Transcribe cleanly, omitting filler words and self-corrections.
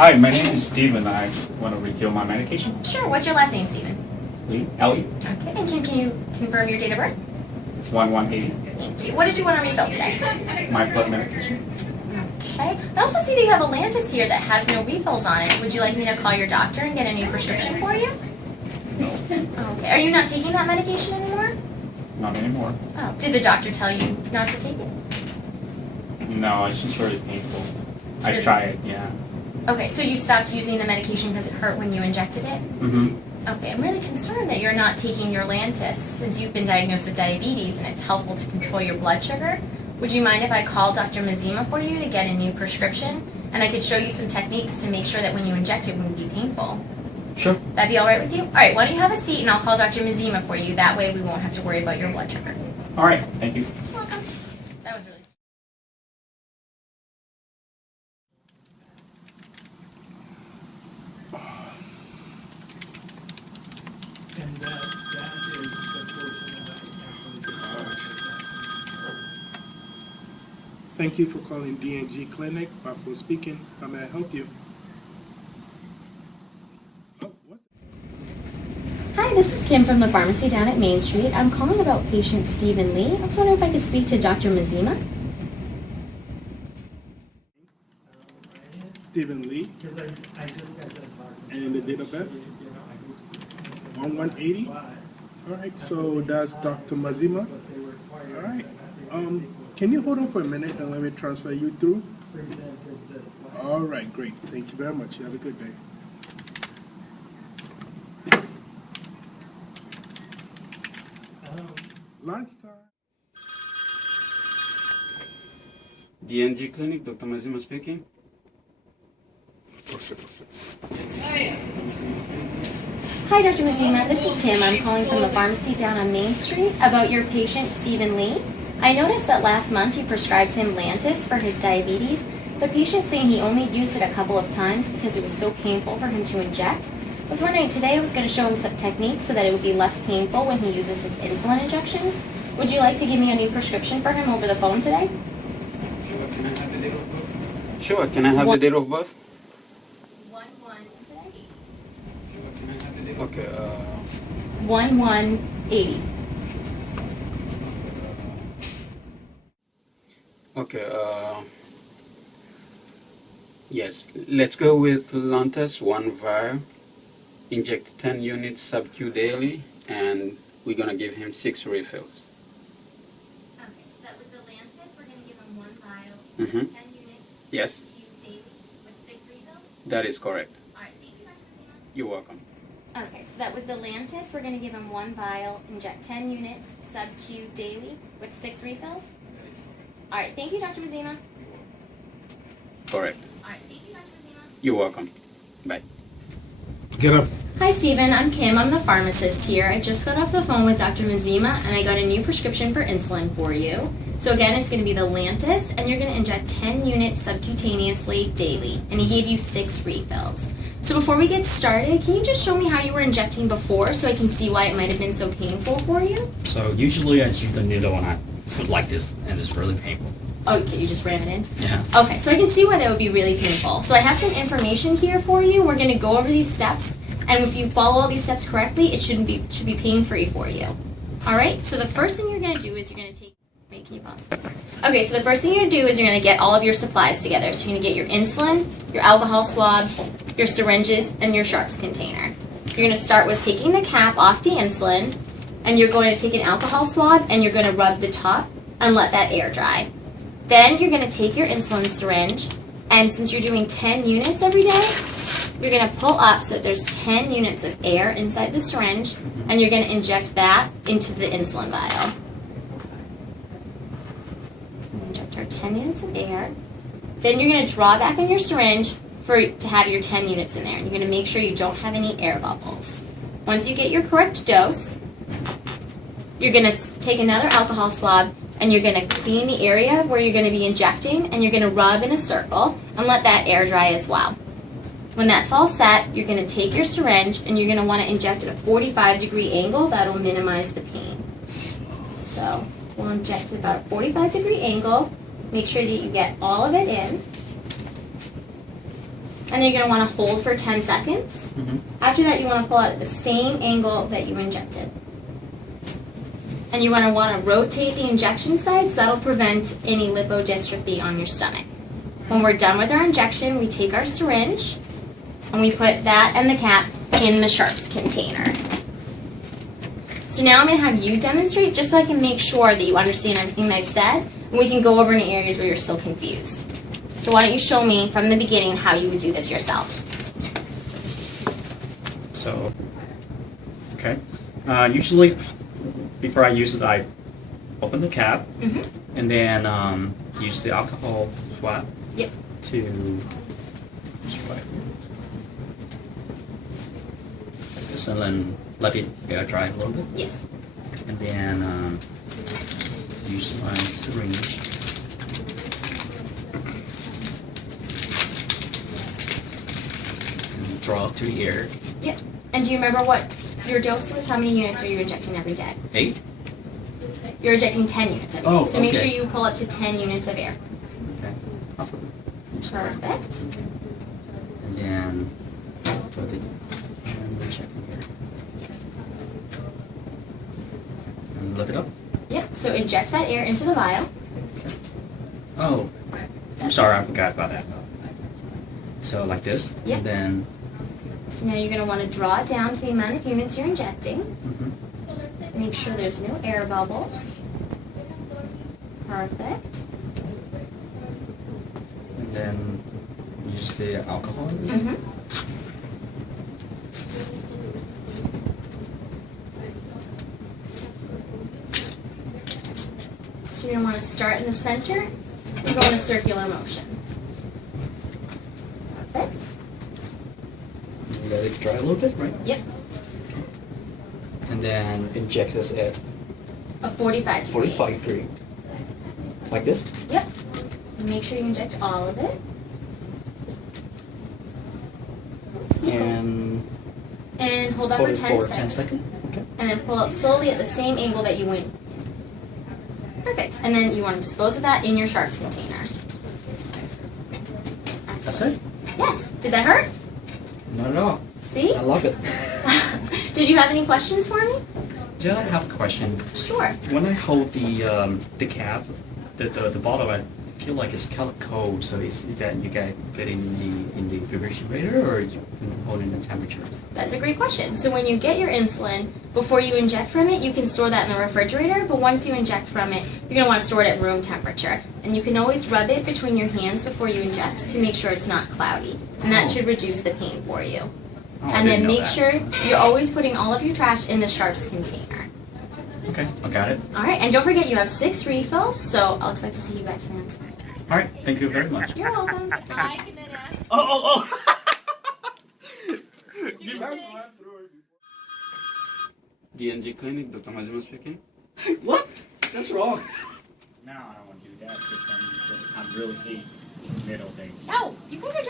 Hi, my name is Steven. I want to refill my medication. Sure. What's your last name, Stephen? Lee? Ellie? Okay. And can you confirm your date of birth? 1180. Thank you. What did you want to refill today? My blood medication. Okay. I also see that you have a Lantus here that has no refills on it. Would you like me to call your doctor and get a new prescription for you? No, Okay. Are you not taking that medication anymore? not anymore. Oh. Did the doctor tell you not to take it? No, it's just very painful. So I did- try it, yeah. Okay. So you stopped using the medication because it hurt when you injected it? Mm-hmm. Okay. I'm really concerned that you're not taking your Lantus since you've been diagnosed with diabetes and it's helpful to control your blood sugar. Would you mind if I call Dr. Mazima for you to get a new prescription? And I could show you some techniques to make sure that when you inject it wouldn't be painful. Sure. That'd be all right with you? All right, why don't you have a seat and I'll call Dr. Mazima for you. That way we won't have to worry about your blood sugar. All right, thank you. Welcome. That was really... And that is the portion that Thank you for calling DNG Clinic. Buffalo speaking. How may I help you? Oh, what? Hi, this is Kim from the pharmacy down at Main Street. I'm calling about patient Stephen Lee. I was wondering if I could speak to Dr. Mazima. Stephen Lee. because I just got that talk. And the date of birth? 1180. All right. So that's Dr. Mazima. All right. Can you hold on for a minute and let me transfer you through? All right. Great. Thank you very much. You have a good day. Lunchtime. DNG Clinic, Dr. Mazima speaking. Hi, Dr. Mazima. This is Kim. I'm calling from the pharmacy down on Main Street about your patient, Stephen Lee. I noticed that last month you prescribed him Lantus for his diabetes. The patient's saying he only used it a couple of times because it was so painful for him to inject. I was wondering, today I was going to show him some techniques so that it would be less painful when he uses his insulin injections. Would you like to give me a new prescription for him over the phone today? Sure, can I have the date of birth? 1-1 today. Okay, 1180. okay, yes, let's go with Lantus, 1 vial, inject 10 units sub-Q daily, and we're gonna give him 6 refills. Okay, so that was the Lantus. We're going to give him 1 vial, Mhm. 10 units, Yes, sub-Q daily with 6 refills. that is correct. All right, thank you, Dr. Mazima. You're welcome. Okay, so that was the Lantus. We're going to give him 1 vial, inject 10 units, sub-Q daily with 6 refills. All right, thank you, Dr. Mazima. Correct. All right, thank you, Dr. Mazima. You're welcome. Bye. Get up. Hi, Stephen. I'm Kim. I'm the pharmacist here. I just got off the phone with Dr. Mazima, and I got a new prescription for insulin for you. So again, it's going to be the Lantus, and you're going to inject 10 units subcutaneously daily, and he gave you 6 refills. So before we get started, can you just show me how you were injecting before so I can see why it might have been so painful for you? So usually I shoot the needle when I put like this, and it's really painful. Okay, you just ran it in? Yeah. Okay, so I can see why that would be really painful. So I have some information here for you. We're going to go over these steps, and if you follow all these steps correctly, it should be pain-free for you. All right, so the first thing you're going to do is you're going to take... Wait, can you pause? Okay, so the first thing you're going to do is you're going to get all of your supplies together. So you're going to get your insulin, your alcohol swabs, your syringes, and your sharps container. You're going to start with taking the cap off the insulin, and you're going to take an alcohol swab, and you're going to rub the top and let that air dry. Then you're going to take your insulin syringe, and since you're doing 10 units every day, you're going to pull up so that there's 10 units of air inside the syringe, and you're going to inject that into the insulin vial. So we'll inject our 10 units of air. Then you're going to draw back on your syringe to have your 10 units in there. And you're going to make sure you don't have any air bubbles. Once you get your correct dose, you're going to take another alcohol swab and you're going to clean the area where you're going to be injecting, and you're going to rub in a circle and let that air dry as well. When that's all set, you're going to take your syringe and you're going to want to inject at a 45-degree angle. That'll minimize the pain. So we'll inject at about a 45-degree angle. Make sure that you get all of it in. And then you're going to want to hold for 10 seconds. After that, you want to pull out at the same angle that you injected. And you want to rotate the injection side, so that'll prevent any lipodystrophy on your stomach. When we're done with our injection, we take our syringe and we put that and the cap in the sharps container. So now I'm going to have you demonstrate, just so I can make sure that you understand everything that I said, and we can go over any areas where you're still confused. So why don't you show me from the beginning how you would do this yourself. So, okay. Usually, before I use it, I open the cap and then use the alcohol swab to swipe like this, and then let it air dry a little bit. Yes. And then use my syringe. And draw up to the air. Yep. And do you remember what your dose was? How many units are you injecting every day? 8? You're injecting 10 units every day. So make sure you pull up to 10 units of air. Okay. Perfect. And then put it and check in here. And lift it up. Yep. So inject that air into the vial. Okay. Oh, I'm sorry, I forgot about that. So like this. Yep. And then. So now you're going to want to draw it down to the amount of units you're injecting. Make sure there's no air bubbles. Perfect. And then use the alcohol. So you're going to want to start in the center and go in a circular motion. Perfect. Let it dry a little bit, right? Yep. And then inject this at A 45 degree. 45 degree. Like this? Yep. And make sure you inject all of it. And hold that hold for it 10 for seconds. 10 seconds. Okay. And then pull out slowly at the same angle that you went. Perfect. And then you want to dispose of that in your sharps container. Excellent. That's it? Yes. Did that hurt? Not at all. See? I love it. Did you have any questions for me? Just I have a question. Sure. When I hold the cap, the bottle, I feel like it's kind of cold. So is that you guys put it in the refrigerator, or you hold it in the temperature? That's a great question. So when you get your insulin, before you inject from it, you can store that in the refrigerator, but once you inject from it, you're going to want to store it at room temperature. And you can always rub it between your hands before you inject to make sure it's not cloudy. And that should reduce the pain for you. And then make sure you're always putting all of your trash in the sharps container. Okay, I got it. All right, and don't forget you have 6 refills, so I'll expect to see you back here next time. All right, thank you very much. You're welcome. DNG Clinic, Dr. Mazima speaking. What? That's wrong. Now I don't want to do that because I'm really hate middle thing. No, you guys are